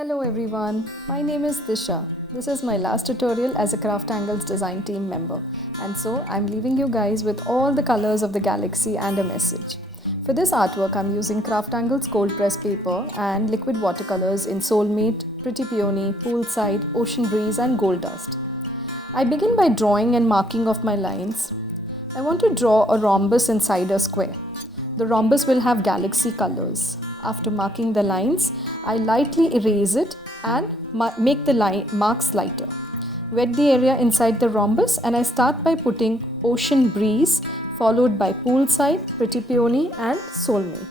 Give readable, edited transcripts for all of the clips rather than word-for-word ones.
Hello everyone, my name is Disha. This is my last tutorial as a CrafTangles design team member, and so I'm leaving you guys with all the colors of the galaxy and a message. For this artwork, I'm using CrafTangles cold press paper and liquid watercolors in Soulmate, Pretty Peony, Poolside, Ocean Breeze and Gold Dust. I begin by drawing and marking of my lines. I want to draw a rhombus inside a square. The rhombus will have galaxy colors. After marking the lines, I lightly erase it and make the marks lighter. Wet the area inside the rhombus and I start by putting Ocean Breeze followed by Poolside, Pretty Peony and Soulmate.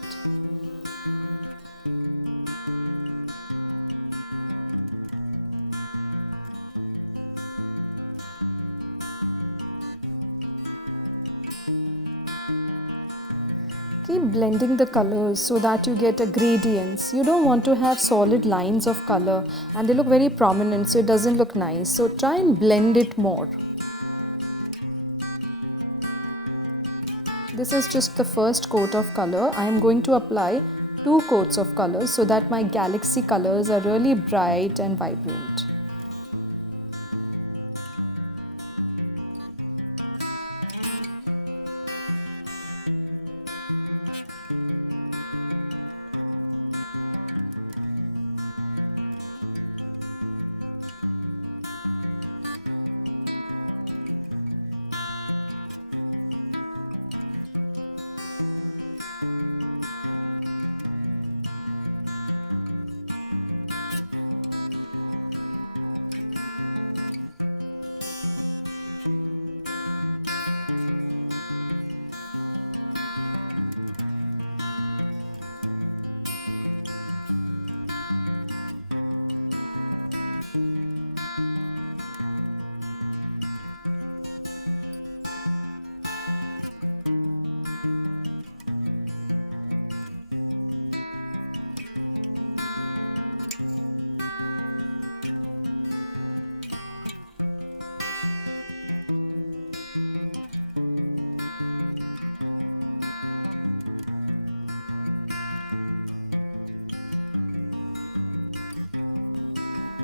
Keep blending the colors so that you get a gradients. You don't want to have solid lines of color and they look very prominent, so it doesn't look nice. So try and blend it more. This is just the first coat of color. I am going to apply 2 coats of color so that my galaxy colors are really bright and vibrant.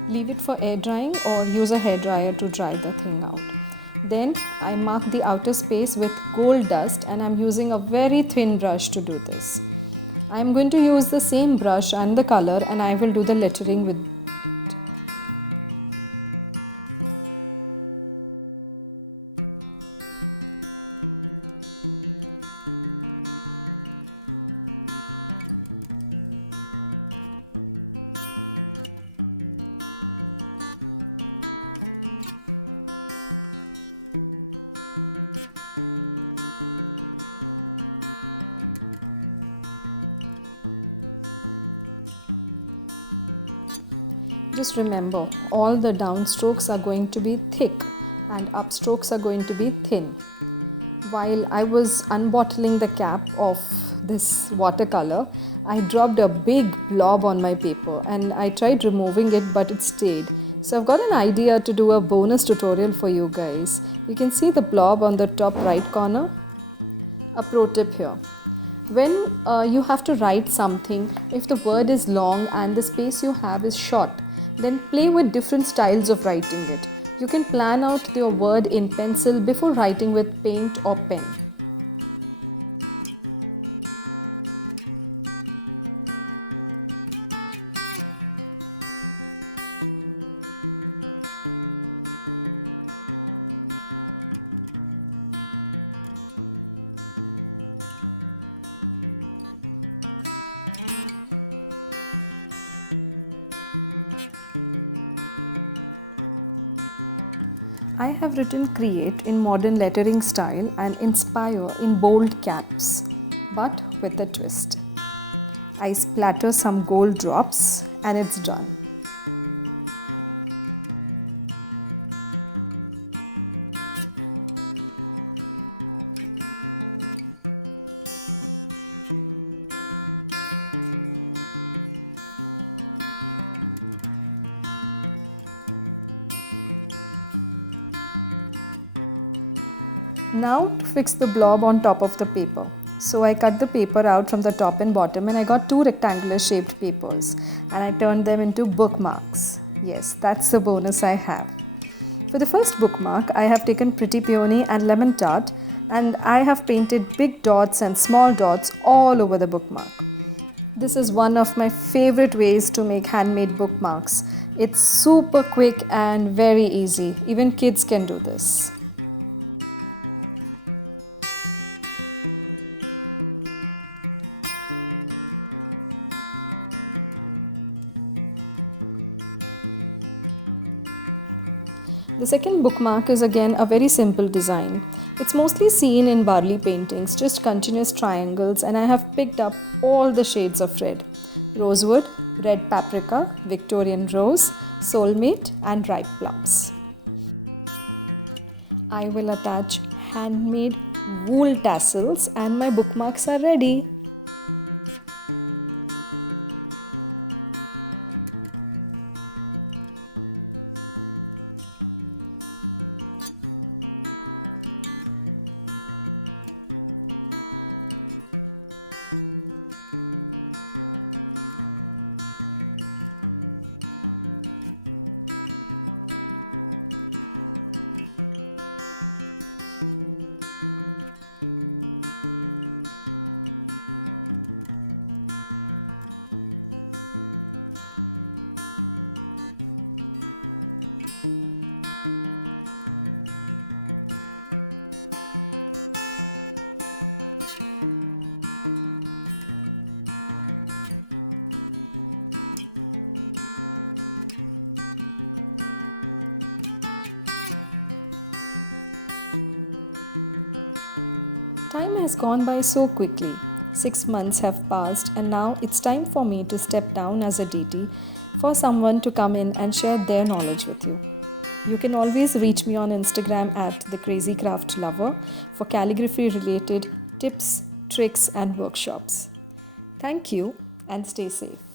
Leave it for air drying or use a hair dryer to dry the thing out. Then I mark the outer space with gold dust and I'm using a very thin brush to do this. I'm going to use the same brush and the color and I will do the lettering with Just remember, all the downstrokes are going to be thick and upstrokes are going to be thin. While I was unbottling the cap of this watercolor, I dropped a big blob on my paper and I tried removing it but it stayed. So I've got an idea to do a bonus tutorial for you guys. You can see the blob on the top right corner. A pro tip here. When you have to write something, if the word is long and the space you have is short, then play with different styles of writing it. You can plan out your word in pencil before writing with paint or pen. I have written create in modern lettering style and inspire in bold caps, but with a twist. I splatter some gold drops and it's done. Now to fix the blob on top of the paper. So I cut the paper out from the top and bottom, and I got 2 rectangular shaped papers and I turned them into bookmarks. Yes, that's the bonus I have. For the first bookmark, I have taken Pretty Peony and Lemon Tart, and I have painted big dots and small dots all over the bookmark. This is one of my favorite ways to make handmade bookmarks. It's super quick and very easy. Even kids can do this. The second bookmark is again a very simple design. It's mostly seen in Varli paintings, just continuous triangles, and I have picked up all the shades of red: rosewood, red paprika, Victorian rose, soulmate, and ripe plums. I will attach handmade wool tassels and my bookmarks are ready. Time has gone by so quickly. 6 months have passed, and now it's time for me to step down as a DT for someone to come in and share their knowledge with you. You can always reach me on Instagram at The Crazy Craft Lover for calligraphy related tips, tricks, and workshops. Thank you and stay safe.